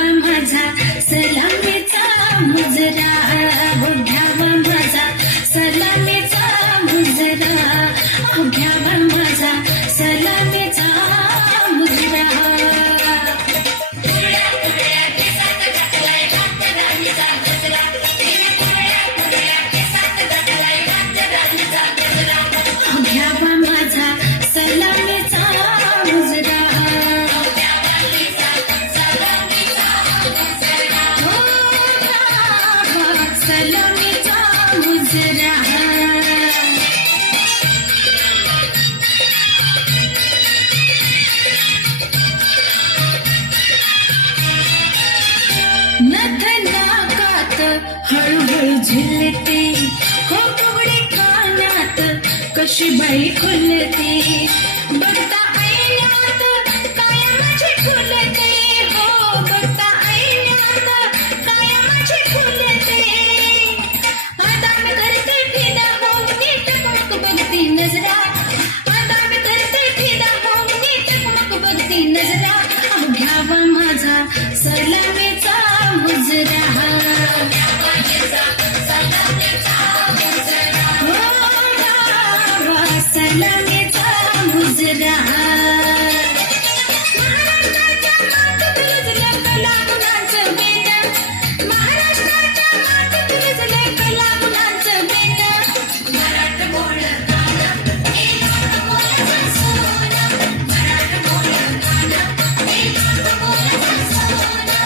घ्यावा माझा सलामीचा मुजरा, घ्यावा माझा सलामीचा मुजरा, घ्यावा माझा सलामीचा मुजरा. घ्यावा माझा सलामीचा मुजरा, सलामीचा मुजरा. नथ नाकात हळूहळू झुलते, हो कवडे कानात कशी बाई खुलते, बघता ऐण्यात काय माझी खुलते, हो बघता ऐण्यात काय माझी खुलते. आता मी करते फिदा होऊन नीट टकमक बघती नजरा, आता मी करते फिदा होऊन नीट टकमक बघती नजरा. घ्यावा माझा सलामीचा मुजरा, घ्यावा सलामीचा मुजरा. महाराष्ट्राच्या मातीत रुजलं कला गुणांचं बेट, महाराष्ट्राच्या मातीत रुजलं कला गुणांचं बेट. मराठमोळ गाणं एक मोलाचं सोनं, मराठमोळ गाणं एक मोलाचं सोनं.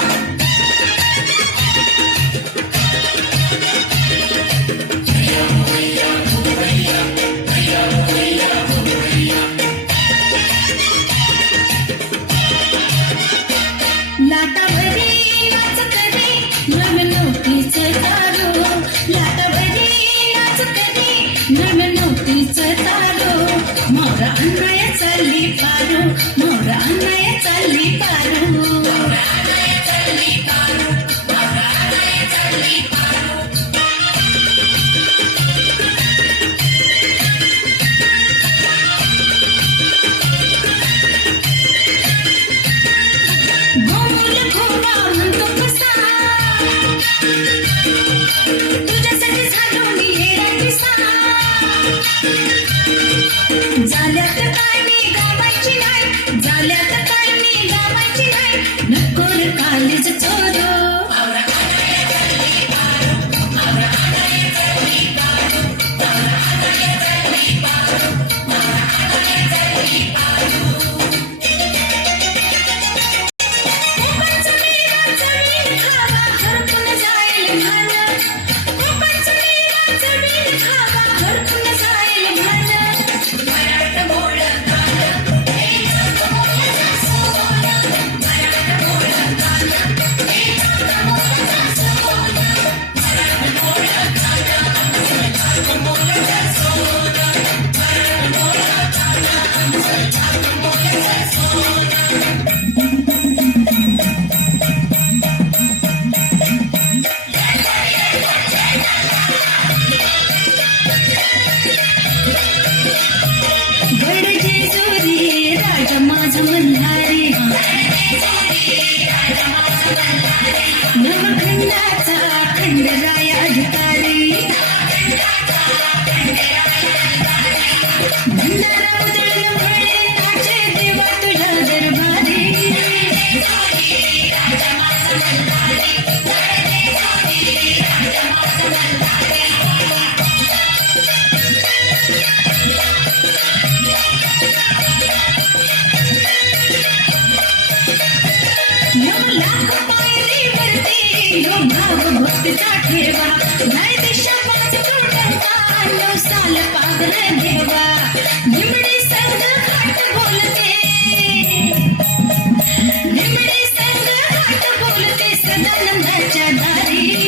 लाटाभरी नाचकरी नवनवतीचं तारो, लाटाभरी नाचकरी नवनवतीचं तारो. मोरा अन्नाय चालली पारो, मोरा अन्नाय चालली पारो, मोरा अन्नाय चालली पारो, मोरा अन्नाय चालली पारो. गोल घोडा म्हणतो कसा, तुझ्यासाठी झालो मी येडा किसा. झाल्यात काय मी गावायची नाही, झाल्यात काय मी गावायची नाही, नको रे कालीज चोरो. राजा माझा मल्हारी, नवखंडाचा खंडराय अधिकारी, भंडारा उधळलं म्हणे नाचे देवा तुझ्या दरबारी. लाख पायरीवरती नो भाव भक्तीचा ठेवा, नाही दिशा पाच तोंडाचा नो साल पागल देवा. निमडी संग हाट बोलते, निमडी संग हाट बोलते सदानंदाच्या दारी.